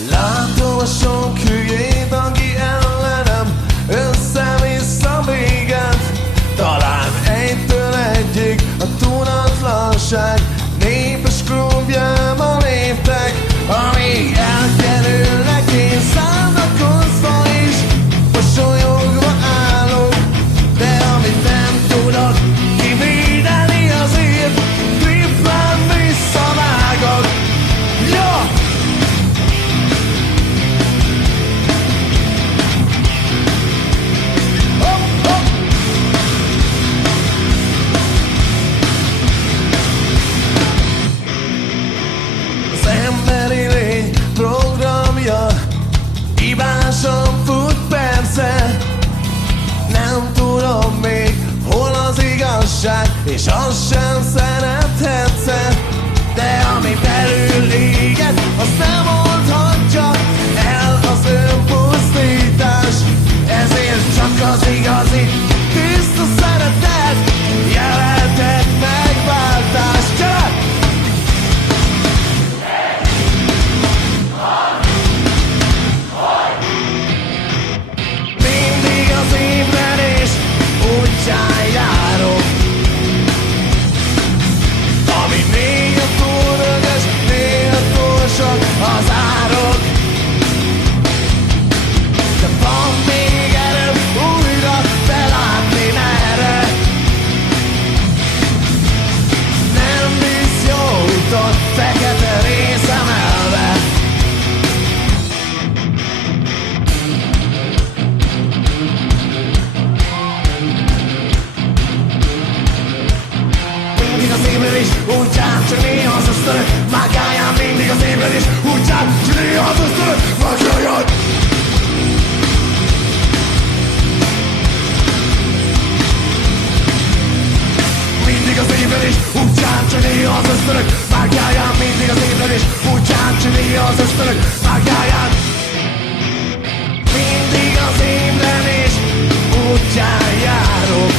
Látom a sok hülyét, aki ellenem össze-vissza véget. Talán egytől egyig a tudatlanság népes klubjába léptek. Amíg elkerülnek, én szánakozva is mosolyogva állok. De amit nem tudok kivédeni, azért trippán visszavágok. Ja! Az emberi lény programja hibásan fut persze. Nem tudom még, hol az igazság, és azt sem szerethetsz. De ami belül éget, azt nem oldhatja el az önpusztítás. Ezért csak az igazi, tiszta szeretet jelentett megváltást. Gyere! Mindig az ébredés útján járok. Ami néha túl rögös, néha túl sok az árok. De van még erőm újra belátni merre. Nem visz jó úton, fekete részem elve. Mindig az ébredés útján, csak néha az ösztönök mágáján. Mindig az ébredés útján, csak néha az ösztönök mágáján. Mindig az ébredés útján, csak néha az ösztönök mágáján. Mindig az ébredés útján, csak néha az ösztönök mágáján. Mindig az ébredés útján járok.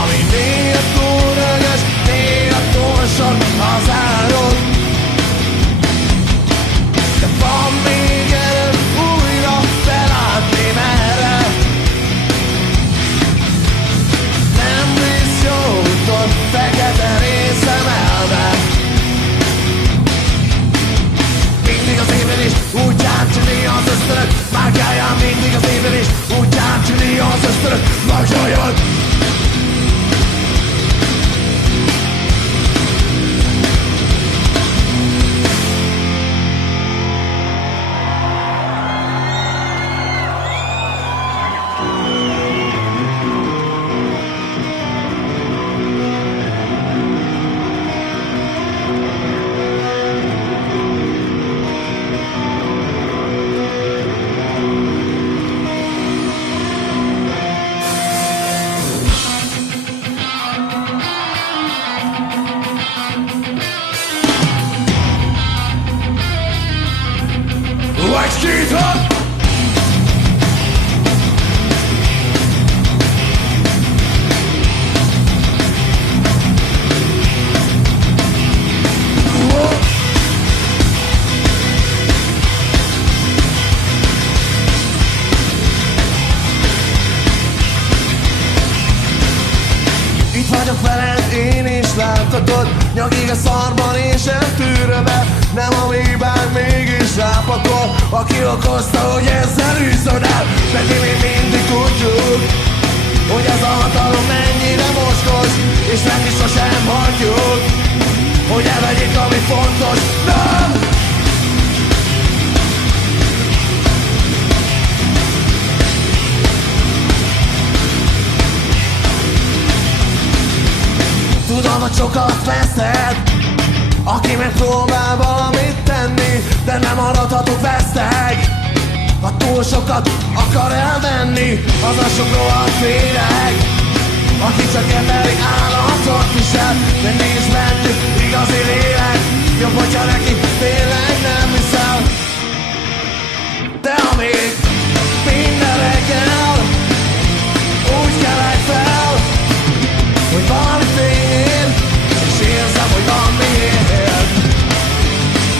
Ami néha túl rögös, néha túl sok az árok. De van még erőm újra belátni merre. Nem visz jó úton, fekete részem elve. Mindig az ébredés útján, csak néha az ösztönök mágáján. Mindig az ébredés útján, csak néha az ösztönök mágáján. Let's get up! Itt vagyok veled, én is láthatod. Nyakig a szarban és eltűröm el. Nem a hibán, mégis rápakol. Aki okozta, hogy ezzel üszöd el. Pedig mi mindig tudjuk, hogy ez a hatalom mennyire mocskos. És nem is sosem hagyjuk, hogy elvegyék, ami fontos. Nem! Tudom, hogy sokat veszed, aki megpróbál valamit tenni, de nem maradhatok veszteg. Ha túl sokat akar elvenni, az a sok rohadt féreg, aki csak emberi állatot visel. De nincs bennük igazi lélek, jobb, hogyha neki tényleg nem hiszel. De amíg minden reggel úgy kelek fel, hogy valami fény, és érzem, hogy van miért.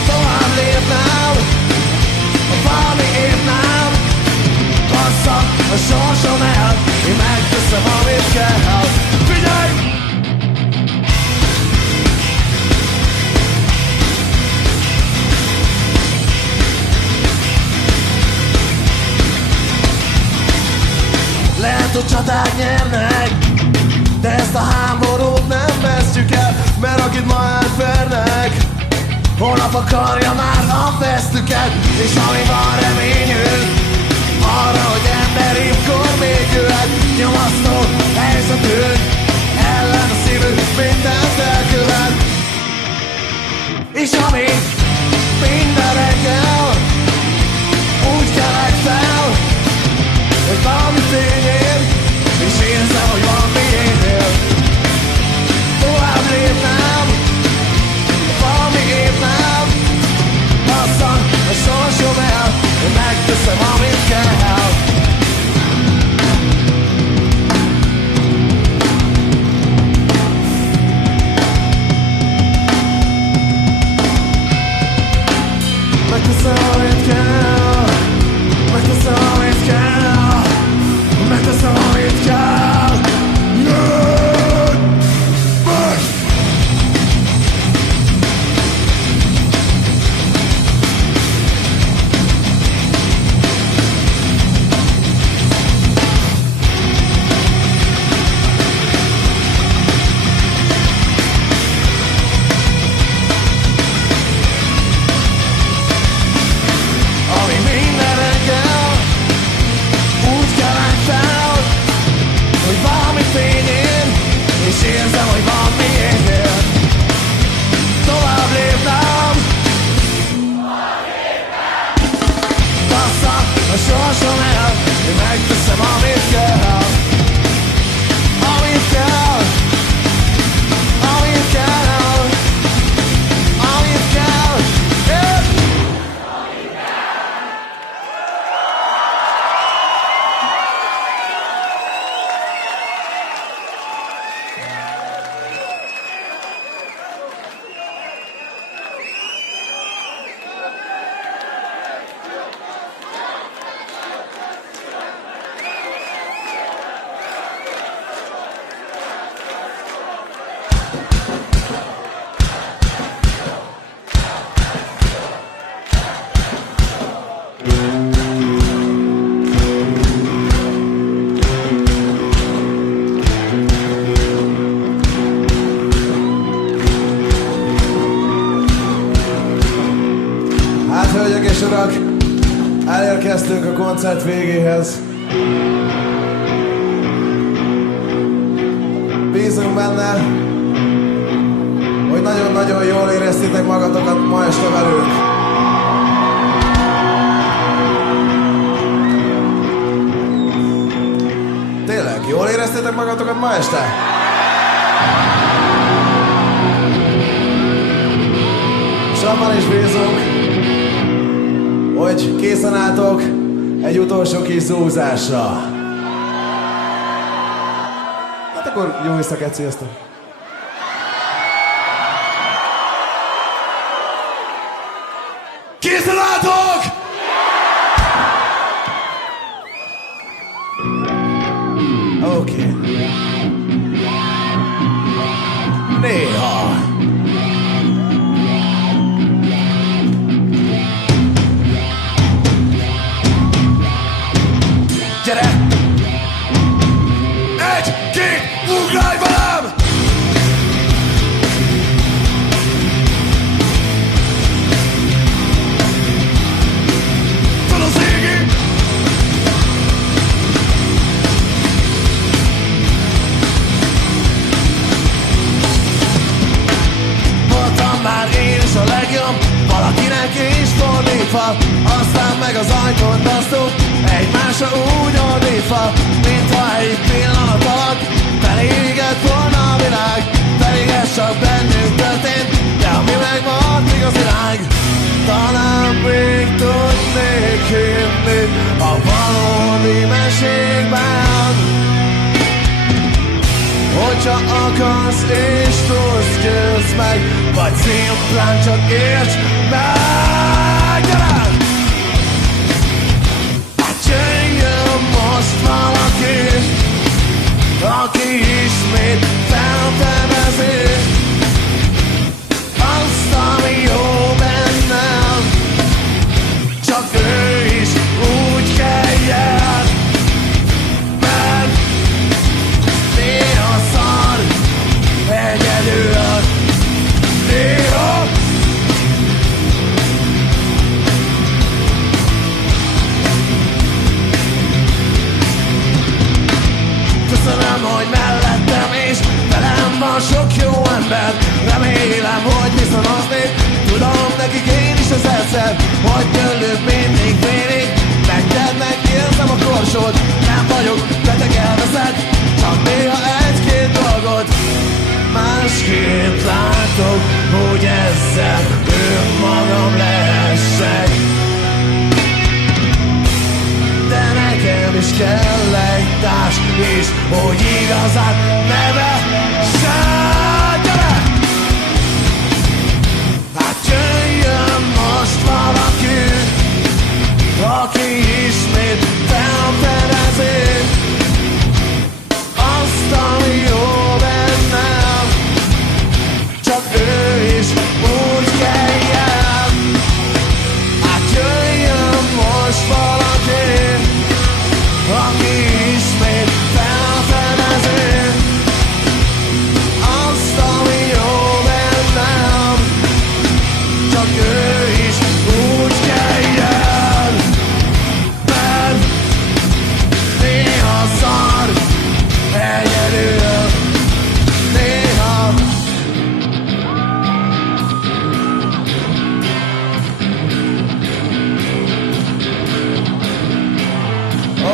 Tovább hogy csatát nyernek, de ezt a háborút nem vesztjük el, mert akit ma elvernek, holnap akarja már a vesztüket. És ami van reményünk arra, hogy emberívkor még jöhet, nyomasztó helyzetünk ellen a szívünk mindent elkövet. És ami minden reggel úgy kelek fel, hogy valami fényér, és érzem, hogy van miért. Tovább lépnem, valami épp nem, basszan a sorsom el, hogy megteszem, amit kell. Megteszem, amit kell, megteszem, amit kell, megteszem, amit kell. És érzem, hogy van miért. Tovább lépnem, bassza a sorsom el, én megteszem, amit kell. Amit kell, amit kell, amit kell, yeah. Hát, hölgyek és urak, elérkeztünk a koncert végéhez. Bízunk benne, hogy nagyon-nagyon jól éreztétek magatokat ma este velünk. Tényleg, jól éreztétek magatokat ma este? És abban is bízunk, hogy készen álltok egy utolsó kis zúzásra. Hát akkor jó éjszakát, sziasztok! Készen álltok! Oké. Néha. Gyere! Egy, két, ugrálj velem! Fel az égig! Voltam már én is a legjobb, valakinek is fordítva, aztán meg az ajtón basztuk, egymásra úgy ordítva, mintha egy pillanat alatt felégett volna a világ. Pedig ez csak bennünk történt, de ami megmaradt igazileg. Talán még tudnék hinni a valódi mesékben, hogyha akarsz és tudsz, győzd meg, vagy szimplán csak érts meg. Gyere! Jöjjön most valaki, aki ismét felfedezi azt, ami jó bennem. Csak ő is úgy kelljen, mert is az eszed, hogy tőlük mindig félig. Neked érzem a korsót, nem vagyok beteg, elveszed, csak néha egy-két dolgot másképp látok, hogy ezzel önmagam lehessek. De nekem is kell egy társ is, hogy igazán nevessek. Gyere! Hát jöjjön most valaki, aki ismét felfedezi azt, ami jó bennem, csak ő is úgy kelljen. Hát jöjjön most valaki, aki ismét felfedezi azt, ami jó bennem, csak ő is úgy kelljen. Mert néha szar egyedül, néha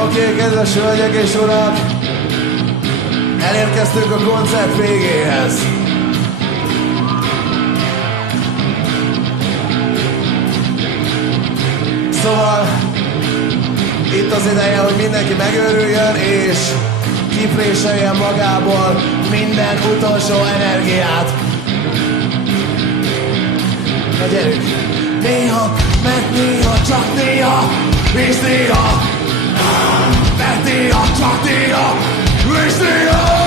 Oké, kedves hölgyek és urak, elérkeztünk a koncert végéhez. Szóval itt az ideje, hogy mindenki megőrüljön és kipréseljen magából minden utolsó energiát. Na gyerünk! Néha, mert néha, csak néha, és néha, mert néha, csak néha, és néha.